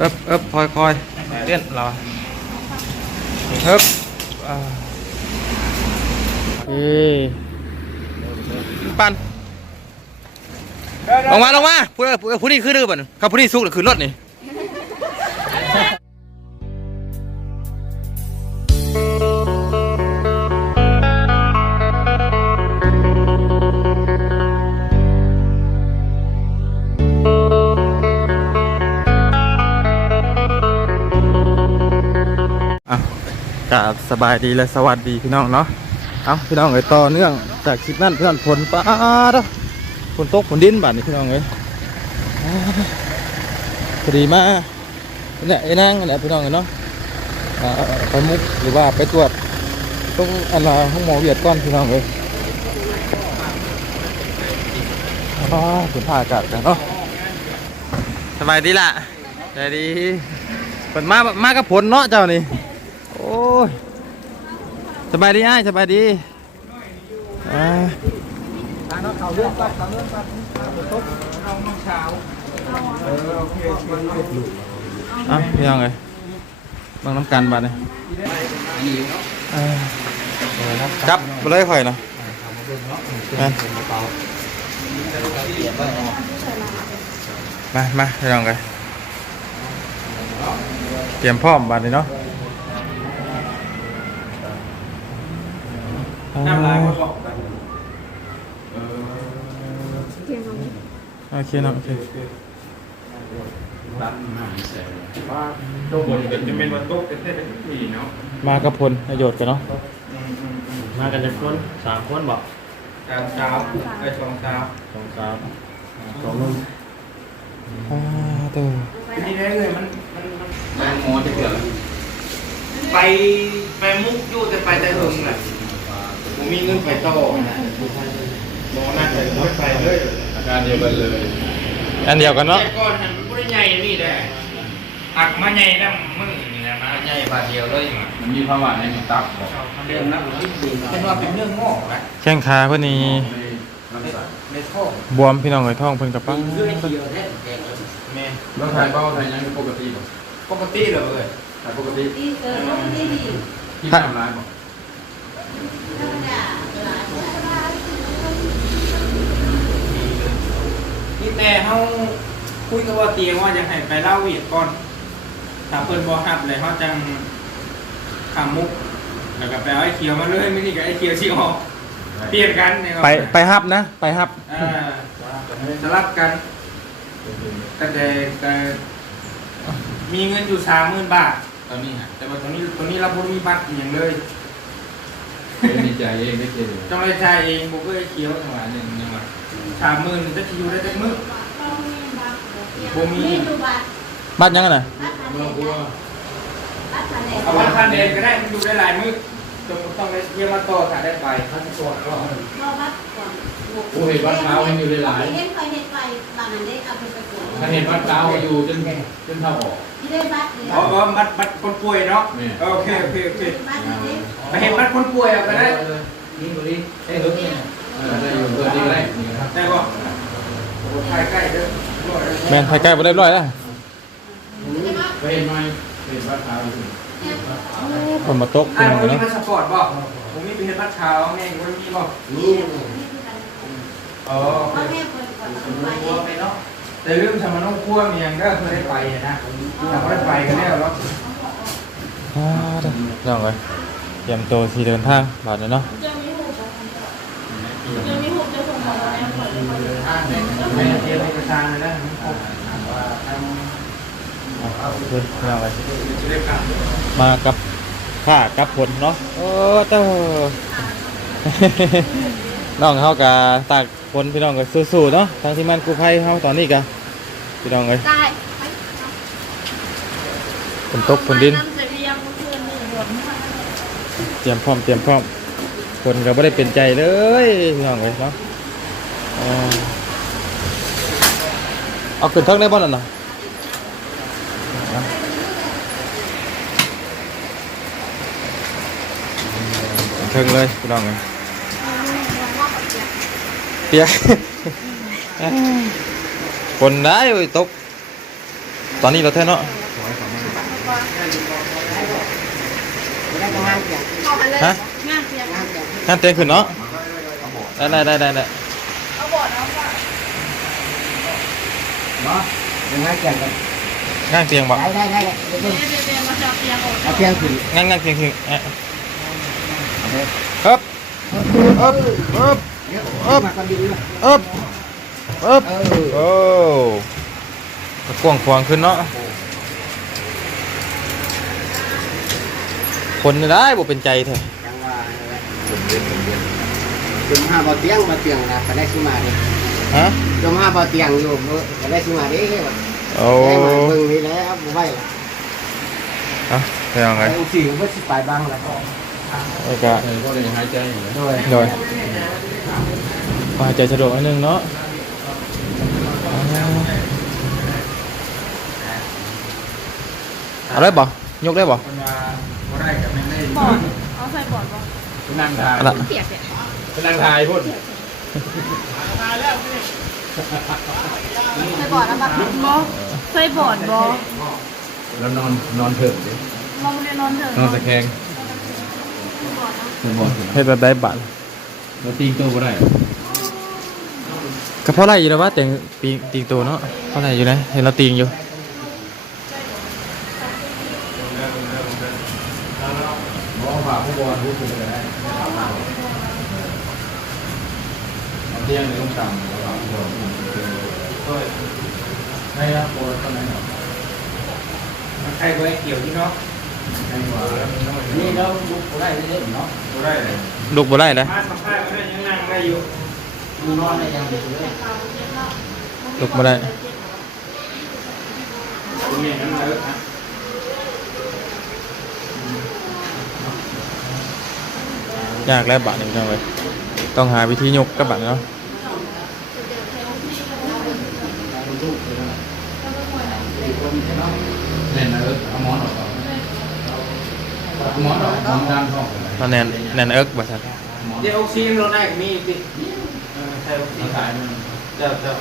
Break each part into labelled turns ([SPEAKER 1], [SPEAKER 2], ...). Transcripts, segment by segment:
[SPEAKER 1] เอิบเอิบคอยคอยเลื่อนเราเอิบเอ้ยปันลงมาลงมาผู้ผู้นี่คือดื้อป่ะครับผู้นี่สุกหรือคือรถนี่ กราบสบายดีและสวัสดีพี่น้องเนาะเอาพี่น้องเอ้ยต่อเนื่องจากคลิปนั้นเพื่อนฝนป้าดฝนตกฝนดินบาดนี่พี่น้องเอ้ยพอดีมาเนี่ยไอ้นางเนี่ยพี่น้องเอ้ยเนาะไปมุกหรือว่าไปตรวจต้องอันละห้องหมอเวียดก่อนพี่น้องเอ้ยอ๋อฝนผ่าอากาศกันเนาะสบายดีล่ะสบายดีฝนมามากับฝนเนาะเจ้านี่ ยสบายดีไอ้ายสบายดีอ่าอะพี่น้องเลยบางน้ำกันบาดเนี่ยจับไปเลยข่อยนะมามาพี่น้องเลยเตรียมพร้อมบาดนี้เนาะ
[SPEAKER 2] น้ำลายมาบอกกัน
[SPEAKER 1] โอเคเนาะโอเค
[SPEAKER 2] ว่าโดนเป็นจะเป็นวันโต๊ะเป็นเส้นเป็นปีเนาะ
[SPEAKER 1] มากับพลประโยชน์กันเนาะ
[SPEAKER 3] มากันจะคนสามคนบอก
[SPEAKER 2] การเช้าไอ้ชองเช้า
[SPEAKER 3] สองสามสองนุ่ม
[SPEAKER 1] อ่าเตัว
[SPEAKER 2] ทีนี้เลยมันมันมันหมอจะเกิดไปไปมุกยู่แต่ไปแต่หึงน่ะ ผมมีเงินไปต่อนะหมอนั่นเลยไม่ไปเลย
[SPEAKER 4] อาการเดียวกันเลย
[SPEAKER 1] อันเดียวกันเนาะ
[SPEAKER 2] แต่ก่อนหันไม่ได้ใหญ่นี่แหละหักมาใหญ่แล้วมึงนี่นะมาใหญ่บาทเดียวเลยมา
[SPEAKER 4] มันมีภาวะในมีตับบอก
[SPEAKER 2] เรื่องนั้นเป็นว่าเป็นเรื่องงอกนะ
[SPEAKER 1] แข้งขาเพื่อนนี่
[SPEAKER 4] ในลำไส้
[SPEAKER 2] ในท้อง
[SPEAKER 1] บวมพี่น้องเอ้ยท้องเพิ่นกับปัง
[SPEAKER 2] แม่
[SPEAKER 4] แล้วถ่ายเบ้าถ่ายยังปกติบอก
[SPEAKER 2] ปกติเลย
[SPEAKER 4] ถ่ายปกติ
[SPEAKER 5] ดีเกินต้องดีดี
[SPEAKER 4] ที่ทำร้ายบอก
[SPEAKER 2] นี่แต่เขาคุยกับว่าเตียงว่าจะให้ไปเล่าเวียดก่อน ถ้าเพิ่นบอฮับเลยเขาจังขามมุก แล้วก็ไปเอาไอ้เขียวมาเลยไม่นี่กับไอ้เขียวชิออกเปลี่ยนกันเนี่ยครับ
[SPEAKER 1] ไปไปฮับนะ ไปฮับ
[SPEAKER 2] อ่าสลับกันแต่แต่แต่มีเงินอยู่สามหมื่นบาท
[SPEAKER 4] ตอนนี้ฮะ
[SPEAKER 2] แต่ว่าตรงนี้ตรงนี้เราบ่มีบัตรอหย่างเลย
[SPEAKER 4] เป็นดีใจเองได้เจอ
[SPEAKER 2] ต้องไปจ่ายเองบุกเอ้ยเคี้ยวจังหวะหนึ่งจังหวะสามหมื่นจะคิวได้แต่มื้อ
[SPEAKER 5] บัตรมีบัตร
[SPEAKER 1] บ้านยังไงนะ
[SPEAKER 5] บัตรพัน
[SPEAKER 4] เดกู
[SPEAKER 5] บัตรพันเด
[SPEAKER 2] นก็ได้มันดูได้หลายมื้อ จนต้องไปเยี่ยมมาต่อถ้าได้ไปพันตัวก็
[SPEAKER 5] รอบัตรก่อน
[SPEAKER 4] กูเห็นวัดเท้าให้อยู่หลาย
[SPEAKER 5] เห็นคอยเห็นไปบางอันได้เอาไปประกวด
[SPEAKER 4] ๆถ้าเห็นวัดเท้าอยู่จนจนเท่าออก
[SPEAKER 5] ที่ได้บัตรเดีย
[SPEAKER 2] อ๋อ
[SPEAKER 5] ว
[SPEAKER 2] อ๋อบัตรบัตรคนป่วยเนาะ
[SPEAKER 4] แม่
[SPEAKER 2] โอเคโอเคโอเค
[SPEAKER 5] บัตรนี้
[SPEAKER 2] ไปเห็นบัตรคนป่วยเอาก็ได้
[SPEAKER 4] นี่บริเอ้ยรถเนี่ยได้อยู่ตัวนี้ได้นี่ครับ
[SPEAKER 2] ได้ป่ะถ่ายใกล้เด้อ
[SPEAKER 1] แมนไทยใกล้ไปเรียบร้อยแล้ว
[SPEAKER 4] ไปเห็นไหมเห็นวัดเท้าอยู่
[SPEAKER 1] คนมาตก
[SPEAKER 2] อ่า
[SPEAKER 1] พี่น้อง
[SPEAKER 2] ผมมี
[SPEAKER 1] เนาะ
[SPEAKER 2] พาสปอร์ตบ่ผมมีเป็นบัตรขาวแม่กูมีบ่
[SPEAKER 5] นี่
[SPEAKER 2] อ๋อ
[SPEAKER 5] พ่อแม่คนก่อนคนไป
[SPEAKER 2] ครัวไปเนาะแต่เรื่องทำมันต้องคั่วเมียงเด้อเพื่อได้ไปนะถ้าไม่ได้ไปก็แล้วเนาะ
[SPEAKER 1] อ่าเด้อพี่น้องเอ้ยเตรียมตัวสีเดินทางบาดนี้เนาะ
[SPEAKER 2] อ่าแม่เตรียมเอกสารเลยนะคร บ
[SPEAKER 1] อ่อเคพี่น้องเอ้ย
[SPEAKER 2] จะได้กลับ
[SPEAKER 1] มากับข้ากับผลเนาะโอ้เต้าน้องเฮากะตากฝนพี่น้องก็สู้ๆเนาะทางที่มันกู้ภัยเฮาตอนนี้กะพี่น้องเอ้ยฝนตกฝนดินเตรียมพร้อมเตรียมพร้อมคนก็ไม่ได้เป็นใจเลยพี่น้องเอ้ยเนาะเอ่อเอาขึ้นเทิงได้บ่นั่นน่ะ เทิงเลยพี่น้องเอ้ยเปียกคนได้เว้ยตกตอนนี้เราแท้เนาะฝ
[SPEAKER 6] ได้ก็งานเกี่ยว
[SPEAKER 1] ฮะ
[SPEAKER 5] งานเสียง
[SPEAKER 6] งานเกี่ยว
[SPEAKER 1] งานเตียงขึ้นเนาะได้ได้ได้ได้ได้
[SPEAKER 6] เนาะงานเกี่ยวกัน
[SPEAKER 1] งานเตียงบ่
[SPEAKER 6] ได้ได้ได้เดี๋ยวเพิ่ง
[SPEAKER 5] เดี๋ยวเดี๋ยวมาจับเสียงออก
[SPEAKER 6] เอาเพียงขึ้น
[SPEAKER 1] งานงานเตียงขึ้น เอ๊ะฮึบฮึบฮึบ
[SPEAKER 6] เดี๋ยวเอามาคนดีด้วย
[SPEAKER 1] ฮึบฮึบ
[SPEAKER 6] เออ
[SPEAKER 1] โอ้ก็กว้างขวางขึ้นเนาะคนนี่ได้บ่เป็นใจเถอะ
[SPEAKER 6] จังว่าจุ่มห้าบ่เตียงบ่เตียงนะก็ได้ซื้อมาดิ
[SPEAKER 1] ฮะ
[SPEAKER 6] จุ่มห้าบ่เตียงอยู่ก็ได้ซื้อมาดิ
[SPEAKER 1] โอ้
[SPEAKER 6] ได้มาเบิ่งนี่แล้วบ่ไหวละ
[SPEAKER 1] เอ้าไปเอาไง
[SPEAKER 6] ไอ้สี่ก็สิไปบ้างแล้ว
[SPEAKER 1] โอ้ก็
[SPEAKER 4] เออก็เลยหายใจอยู่เลย
[SPEAKER 6] โดย
[SPEAKER 1] โดยหายใจสะดวกนิดนึงเนาะเอาได้บ่ยกได้บ่
[SPEAKER 7] คนว่าบ่ได้ก็ไม่ได้
[SPEAKER 5] บอดเอาใส่บอดบ่
[SPEAKER 4] เป็นนางทาย
[SPEAKER 1] เอาละ
[SPEAKER 5] เปียกเนี่ย
[SPEAKER 4] เป็นนางทายพูด
[SPEAKER 5] ใส่บอดแล้วปะบ่ใส่บอดบ่
[SPEAKER 4] แล้วนอนนอนเถิดดิ
[SPEAKER 5] เราไม่ได้นอนเถอะ
[SPEAKER 4] นอนตะแคง
[SPEAKER 5] บอดนะ
[SPEAKER 4] เถิดบอด
[SPEAKER 1] เฮ็ดแบบได้บัตร
[SPEAKER 4] แล้วตีงตัวบ่ได้
[SPEAKER 1] ก็เพราะอะไรอยู่แล้วว่าแต่งปีตีงตัวเนาะเพราะอะไรอยู่นะเห็นเราตีงอยู่
[SPEAKER 4] มองฝ่าผู้บอลผู้คุมก็ได้เอาเตียงในลงต่ำแล้วฝ่าผู้บอลผู้คุมก็ให้รับโบนเท่านั้นเนาะ
[SPEAKER 7] มันใครบ่ให้เกี่ยวที่เนาะ
[SPEAKER 4] ให้กว่า
[SPEAKER 6] นี่เราบุกได้เล่นเนาะ
[SPEAKER 7] บ่ได้เลย
[SPEAKER 1] ลูกบ่ได้เลย
[SPEAKER 7] มาสัมภาษณ์ก็ได้ยังนั่งได้อยู่
[SPEAKER 6] มีนอนได้ยังเลย
[SPEAKER 1] ลูกบ่ได้
[SPEAKER 7] ตรงนี้นั่นเลิกนะ
[SPEAKER 1] ยากแล้วบัตรนี่จังเลยต้องหาวิธียกกับบัตรเนาะ
[SPEAKER 4] เล่นนะเออเอาหมอนออกก่อนเอา หมอนหมอนด้านท้องเลย
[SPEAKER 1] ตอนแนนแนนเอิกบัตร
[SPEAKER 4] หมอน
[SPEAKER 7] เดี๋ยวออกซิเจนเราได้มีสิเออใช่ออกซิเจนเจ้าเจ้า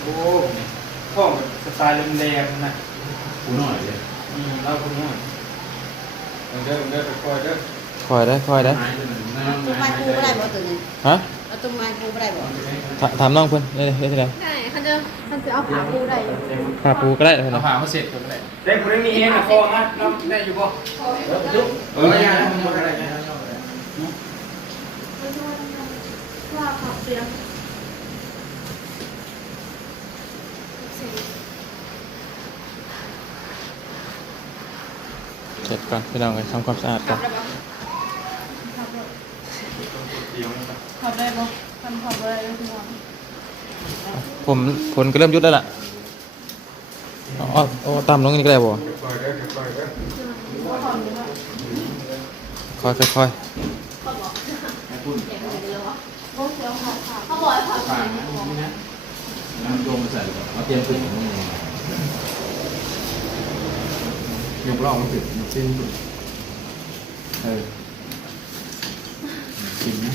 [SPEAKER 7] โอ้พ่อมสไตล์แรงๆนะ
[SPEAKER 4] กูหน่อยเลย
[SPEAKER 7] อืมเล่าคุณหน่อยเดินเดินไปคอยเด้อ
[SPEAKER 1] คอยได้คอยได้
[SPEAKER 4] หายไปหนึ่งน้ำ
[SPEAKER 5] ตุ้มไม้ปูไม่ได้บ่ตัวนี้
[SPEAKER 1] ฮะ
[SPEAKER 5] ตุ้มไม้ปูไม่ได้บ่
[SPEAKER 1] ถถามน้องเพิ่นได้ได้ได้ ที่ไหน
[SPEAKER 5] ได้คันจะคันจะเอาขาปูได้อยู่
[SPEAKER 1] พาปูก็ได้เพิ่น
[SPEAKER 4] เรา
[SPEAKER 1] เนาะ
[SPEAKER 4] พาเขาเสร็จก็ได้
[SPEAKER 7] ได้คนได้มีเองนะคอมาน้ำได้อยู่บ่เออยังบ่ได้ไง
[SPEAKER 5] ว่าขับเสียง
[SPEAKER 1] เสร็จก่อนพี่น้องไปทำความสะอาดก่อน
[SPEAKER 5] ขับได้บ่ทำขับได้ทุกวัน
[SPEAKER 1] ผมผลก็เริ่มยุดแล้วล่ะอ๋อาโอ้ตามลงนี่ก็ได้บ่
[SPEAKER 7] ค่อยค่อย
[SPEAKER 1] ค่อยย
[SPEAKER 5] กรอบ
[SPEAKER 4] ผ่านนี่นะน้ำโยมใส่ก่อนเอาเตรียมขึ้นของมึงยกล่องมันถึงยกสิ้นสุดเออจริงนะ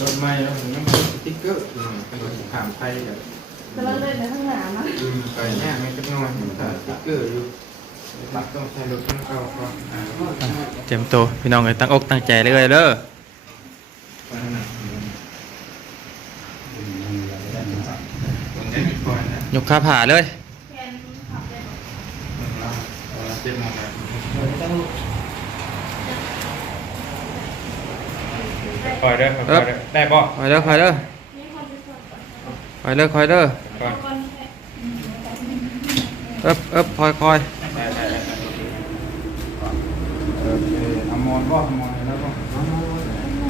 [SPEAKER 7] รถใหม่แล้วผมยังมีสติ๊กเกอร์อืมเป็นรถถามไทยแบบ
[SPEAKER 5] แต่เราเล่นในข้างหน้านะ
[SPEAKER 7] อืมไปแน่ไม่ก็น้อยแต่สติ๊กเกอร์อยู่ต้องใช้รถต้องเข้าก่อนอ่า
[SPEAKER 1] เตรียมตัวพี่น้องเลยตั้งอกตั้งใจเลยเด้อ
[SPEAKER 7] ผมได้มีก่อนนะ
[SPEAKER 1] ยกขาผ่าเลย
[SPEAKER 7] เจ็บมองแล้ว คอยเด้อคอยเด้อได้ป่ะ
[SPEAKER 1] คอยเด้อคอยเด้อคอยเด้อคอยเด้อ
[SPEAKER 7] ก่อน
[SPEAKER 1] เอิบเอิบคอยคอย
[SPEAKER 7] ได้ได้ได้เออเอามอนบ่เอามอนแล้วบ่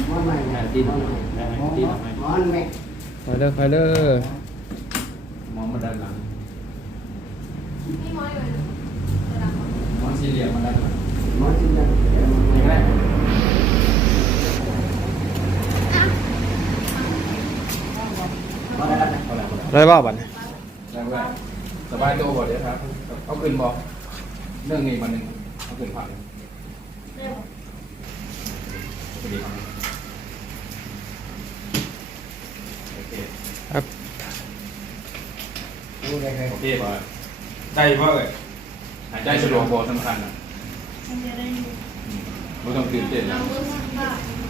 [SPEAKER 6] มอนใหม่
[SPEAKER 4] ตีนตีน
[SPEAKER 6] มอนใหม่
[SPEAKER 1] คอยเด้อคอยเด้อ
[SPEAKER 4] มองมาด้านหลังมองสี่เหลี่ยมมาด้านหลัง
[SPEAKER 6] มอนที่จะ
[SPEAKER 4] อย่างแรก
[SPEAKER 6] มอนอะ ไรนะ
[SPEAKER 4] เอาอะไรเอาอะไร
[SPEAKER 1] ได้บ่บัดนี้
[SPEAKER 4] อย่างแรกสบายตัวบ่เดี๋ยวครับ เอาขึ้นบ่เรื่องนี้มันหนึ่งเอาขึ้นผ่านโอเค
[SPEAKER 1] ครับ
[SPEAKER 4] โอเคป่ะ
[SPEAKER 7] ได้บ่เอ่ย
[SPEAKER 4] หายใจสะดวกบ่สำคัญอะ
[SPEAKER 5] มันจะได้อยู่
[SPEAKER 4] ไม่ต้องตื่นเต้นนะ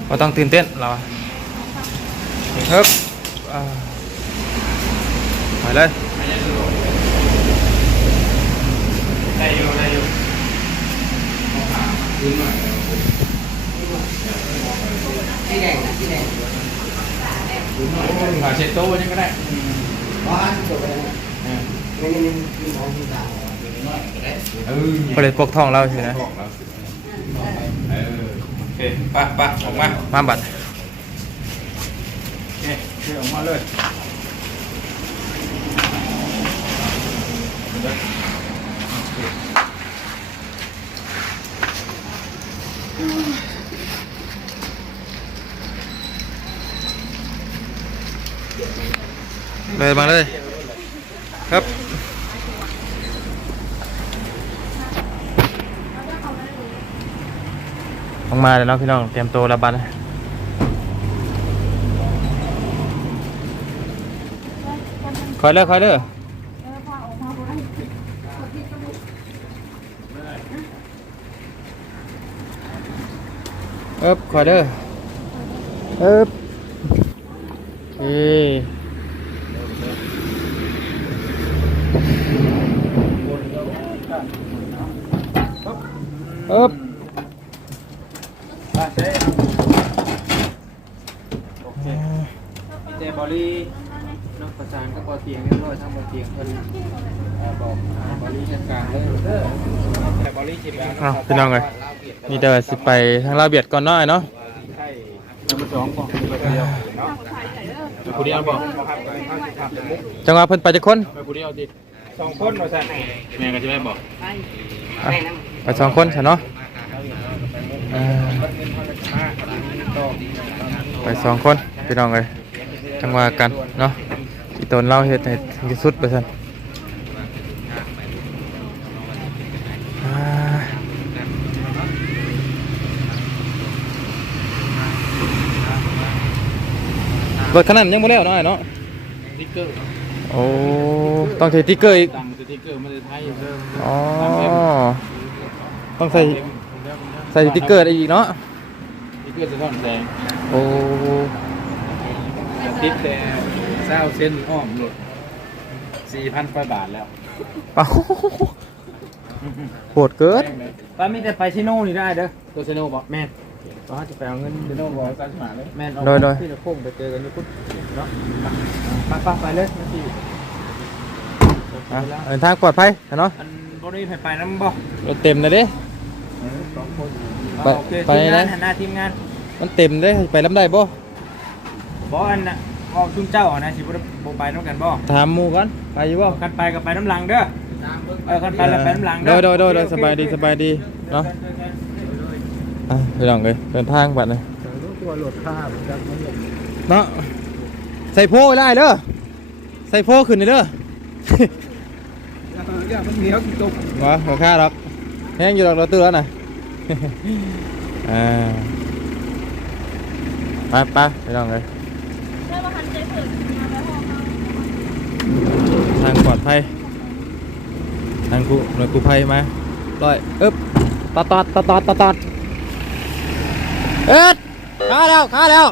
[SPEAKER 1] เราต้องตื่นเต้นเราเฮ้ยอ่า ไปเลย
[SPEAKER 4] หายใจสะดวก
[SPEAKER 7] ได้อยู่ได้อยู่
[SPEAKER 4] ขึ้นหน่อย
[SPEAKER 6] ที่แดงนะที่แดง
[SPEAKER 4] ขาเช็ดโต๊ะยังก็ได้
[SPEAKER 6] บ้านจบไปแล้วไม่ไม่ไม่มองที่ตา
[SPEAKER 4] เออ
[SPEAKER 1] ก็เลยปกท้องเราสินะ
[SPEAKER 4] บอกแล้วเออ
[SPEAKER 7] โอเคไปไปออกมา
[SPEAKER 1] มาบัด
[SPEAKER 7] โอเคเชื่อออกมาเลย
[SPEAKER 1] เลยมาเลย ครับลงมาเลยเนาะพี่น้อง เตรียมตัวรับบัตรคอยเลยคอยเลย
[SPEAKER 5] เออพาออกมาบ่ได้กดที่จมูก
[SPEAKER 1] เอ๊บคอยเด้อเอ๊บเอ้ยเอ๊บ
[SPEAKER 7] ไปเซ่โอเคเจบอลลี่นอกประสานก็บอเตียงเรียบร้อยทั้งบอเตียงเพิ่นเอ่อบอกอ่าบอลลี่จัดการเลยเด้อแต่บอลลี่จิบแล้ว
[SPEAKER 1] อ้าวพี่น้องเลย มีแต่ว่าสิไปทางลาวเบียดก่อนหน้อยเนาะ
[SPEAKER 7] ใช่น้ำมันสองบอกไปคนเดียวเนาะ
[SPEAKER 5] ถ่ายใส่เด้อ
[SPEAKER 4] กูเดียวบอก
[SPEAKER 7] บ่ครับไปเข้าสิครับมุก
[SPEAKER 1] จังหวะเพิ่นไปจักคน
[SPEAKER 4] ไปกูเดียวดิ
[SPEAKER 7] สองคนว่าซั่น
[SPEAKER 4] แม่ก็จะไม่บอก
[SPEAKER 1] อะไปสองคนใช่เนาะเอ่อไปสองคนพี่น้องเลยจังหวะกันเนาะที่ตนเล่าเฮ็ดให้ถึงที่สุดไปซั่น รถคันนั้นยังบ่แล้วเนาะไอ้เนาะ
[SPEAKER 4] ติ๊กเกอร์
[SPEAKER 1] โอ้ต้องใช้ติ๊กเกอร์อีก
[SPEAKER 4] ตังสติ๊กเกอร์มันจะไทยเริ่ม
[SPEAKER 1] อ๋อต้องใส่ใส่สติ๊กเกอร์ได้อีกเนาะ
[SPEAKER 4] ติ๊กเกอร์สะท้อนแสง
[SPEAKER 1] โอ้
[SPEAKER 4] ติดแต่เศร้าเส้นอ้อมหลุดสี่พันกว่าบาทแล้ว
[SPEAKER 1] เอ้าโหดเกิน
[SPEAKER 7] ป้ามีแต่ไปชิโน่นี่ได้เด้อ
[SPEAKER 4] ตัวเซโน่บอก
[SPEAKER 7] แม่ นป้าจะไปเอาเงิน
[SPEAKER 4] เซโน่บอกการสมัครเลย
[SPEAKER 7] แม่นเอา
[SPEAKER 1] โดยโดย
[SPEAKER 7] ที่จะโค้งไปเจอกันอยู่พุทธเนาะไปไปไปเลยนาที
[SPEAKER 1] อะเดินทางปลอดภัยเนาะ
[SPEAKER 7] อันบ่ได้ไปไปนำบ่
[SPEAKER 1] รถเต็มเลยเด้
[SPEAKER 7] สองคน
[SPEAKER 1] ไป
[SPEAKER 7] โอเค
[SPEAKER 1] ไป
[SPEAKER 7] ทีมงาน
[SPEAKER 1] นะ
[SPEAKER 7] หันหน้าทีมงาน
[SPEAKER 1] มันเต็มเด้ไปลำได้บ่
[SPEAKER 7] บ่อันน่ะออกซุ่มเจ้าอะนะสิบ่ได้บ่ไปนำกันบ่
[SPEAKER 1] ถามหมู่ก่อนไปอยู่บ่
[SPEAKER 7] คันไปก็ไปน้ำหลังเด้อเออคันไปแล้วไปน้ำหลัง
[SPEAKER 1] โด
[SPEAKER 7] เด้อย
[SPEAKER 1] โดยโดยโดยสบายดีสบายดีเนาะ อะพี่น้องเลยเดินทางบัดเลย
[SPEAKER 7] ตัวโหลดค่าจักมัน
[SPEAKER 1] เนาะใส่โพได้เด้อใส่โพขึ้นเลยเด้อ
[SPEAKER 7] อย่ามันเหนียวตก
[SPEAKER 1] มาหัวค่าหรอกแห้งอยู่หรอกเราตื้อแล้วน่ะอ่าไปไปไปลองเลย
[SPEAKER 5] เรื่องว่าคันเจ๊เปิดมาแล้วห้องเฮา
[SPEAKER 1] ทางปลอดภัยทางกูหน่วยกู้ภัยมาลอย อึ๊บตอดตอดตอดตอดตอดตอด เอ็ดขาแล้วขาแล้ว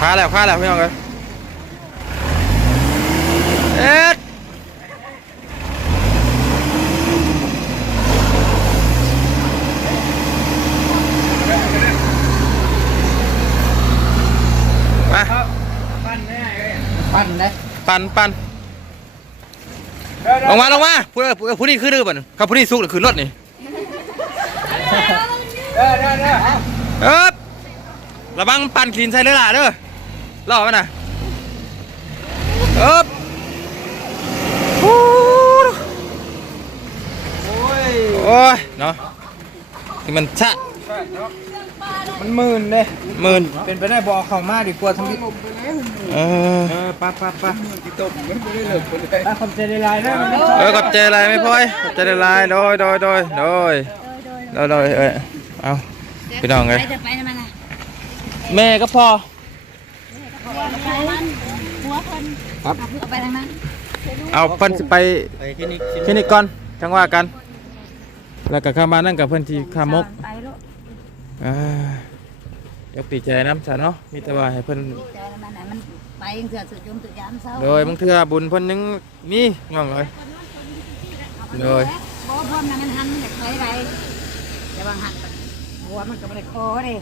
[SPEAKER 1] ขาแล้วขาแล้วพี่น้องเลยเอ็ดมา
[SPEAKER 7] ปั้นแน่เลย
[SPEAKER 6] ปั้นได้
[SPEAKER 1] ปันปันลงมาลงมาผู้ผู้ผู้นี้คือดื้อป่ะครับผู้นี้สุกหรือคือรถนี่
[SPEAKER 7] เด้อเด้อเด้อ
[SPEAKER 1] เอ๊บระวังปั่นขีนใส่เลยล่ะเด้อรอมันนะเอ๊บโอ้
[SPEAKER 7] โอ้ย
[SPEAKER 1] โอ้ยเนาะที่มันชะ
[SPEAKER 7] มันหมื่นเลย
[SPEAKER 1] หมื่น
[SPEAKER 7] เป็นไปได้บ่เข้ามาดีกว่าทั้งนี้
[SPEAKER 1] เออ
[SPEAKER 7] เออปะปะปะที่ตกมันไม่ได้เลิกคนเลยคำเจริญนะ
[SPEAKER 1] เออกับใจอะไรไม่พอยกับใจอะไรโดยโดยโดยโดย
[SPEAKER 5] โดยโดยโด
[SPEAKER 1] เราเราเอ้ยเอาพี่น้องเลย
[SPEAKER 5] ไปเถอะไปทำไมล่ะ
[SPEAKER 1] แม่ก็พอ
[SPEAKER 5] ไปมันหัวคน
[SPEAKER 1] ครับ
[SPEAKER 5] เอาไปทางนั้น
[SPEAKER 1] เอาเพิ่นสิไป
[SPEAKER 4] ไปคลินิก
[SPEAKER 1] คลินิกก่อนจังว่ากัน แล้วก็เข้ามานั่งกับเพิ่นที่ขามก
[SPEAKER 5] ไปลูก
[SPEAKER 1] อ่าอยากตีใจน้ำซะเนาะมีแต่ว่าให้เพิ่น
[SPEAKER 5] ใจมันไหนมันไปเถื่อสุดยมสุดยามเศร้า
[SPEAKER 1] โดยบางเทื่อบุญเพิ่นยังมีน้องเอ้ยโดย
[SPEAKER 5] บ่พร้อมนะมันหันมันจะเคยไปแต่บางหันหัวมันก็ไม่ได้คอเลย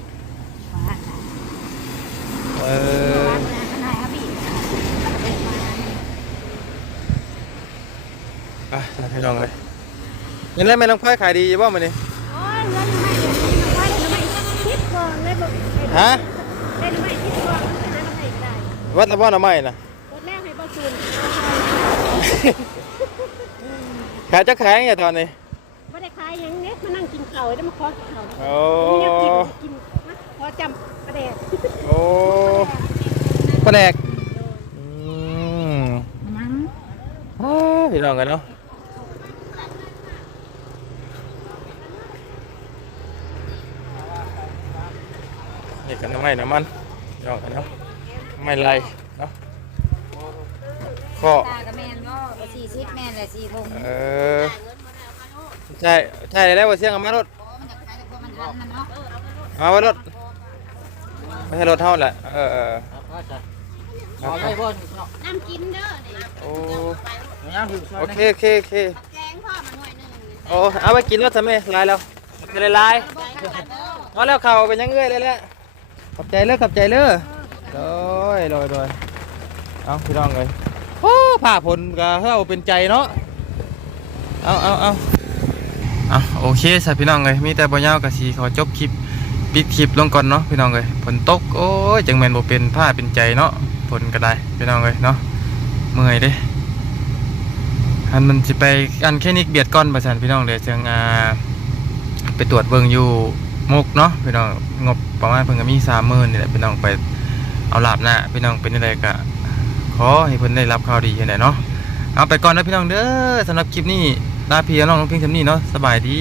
[SPEAKER 5] บางหันน่ะ
[SPEAKER 1] เออ
[SPEAKER 5] วางไว้ข้างในครับพี่แล้วก็เป็นมา
[SPEAKER 1] ไปให้น้องเลยยังไงแม่น้องพลอยขายดีอยู่บ่มื้อนี้ ฮะ
[SPEAKER 5] ได้ทำไมคิดก่อนแล้วจะให้ได้
[SPEAKER 1] วัดละบ่หน่อไม้น่ะ
[SPEAKER 5] รถแรกให้บ่ซูน
[SPEAKER 1] ขายจักแข็งอย่าตอนนี้
[SPEAKER 5] ไม่ได้ขายหยังเน็ตมานั่งกินข้าวได้มาขอกินข้าว
[SPEAKER 1] โอ้
[SPEAKER 5] มีแนวกินกินนะขอจำประเด็น
[SPEAKER 1] โอ้ปลาแดกอืม
[SPEAKER 5] นั่ง
[SPEAKER 1] อ้าวพี่น้องกันเนาะ นี่กันน้ำไม้น้ำมันพี่น้องกันเนาะไม่ไรเนาะข้อ
[SPEAKER 5] ตากระแมนก็สี่สิบแมนเลยสี่ทง
[SPEAKER 1] เออใช่ใช่แล้วว่าเสียงเอามารถ
[SPEAKER 5] โอ้มันจะขายแต่ตัวมันทันมันเนาะ
[SPEAKER 1] เอาไว้รถไม่ใช่รถเท่าแหละเออเออ
[SPEAKER 4] ขอได้บ่เนาะ
[SPEAKER 5] น้ำกินเด้อนี่
[SPEAKER 1] โอ้
[SPEAKER 4] ย่างถึงซอย
[SPEAKER 1] โอเคโอเคโอเค
[SPEAKER 5] แกงพ่อมาหน่อยหนึ่ง
[SPEAKER 1] โอ้เอาไปกินรถทำไมลายแล้วจะได้ลายเอาแล้วเข่าเป็นยังเงยเลยแหละ ขอบใจเลยขอบใจเลยโดยโดยโดยเอาพี่น้องเลยโอ้ผ่าผลก็เฮาเป็นใจเนาะเอาเอาเอาเอาโอเคสัพี่น้องเลยมีแต่บ่ยาวกับสีขอจบคลิปปิดคลิปลงก่อนเนาะพี่น้องเลยฝนตกโอ้ยจังแม่นบ่เป็นผ้าเป็นใจเนาะฝนก็ได้พี่น้องเลยเนาะเมื่อยเด้อันมันสิไปอันแค่นิกเบียดก้อนประสานพี่น้องเดี๋ยจังอ่าไปตรวจเบิงอยู่มุกเนาะพี่น้องงบ ประมาณเพิ่นก็มีสามหมื่นนี่แหละพี่น้องไปเอาลาบนะพี่น้องเป็นอะไรก็ขอให้เพิ่นได้รับข่าวดีอย่างไรเนาะเอาไปก่อนนะพี่น้องเด้อสำหรับคลิปนี้ลาพี่น้องเพียงเท่านี้เนาะสบายดี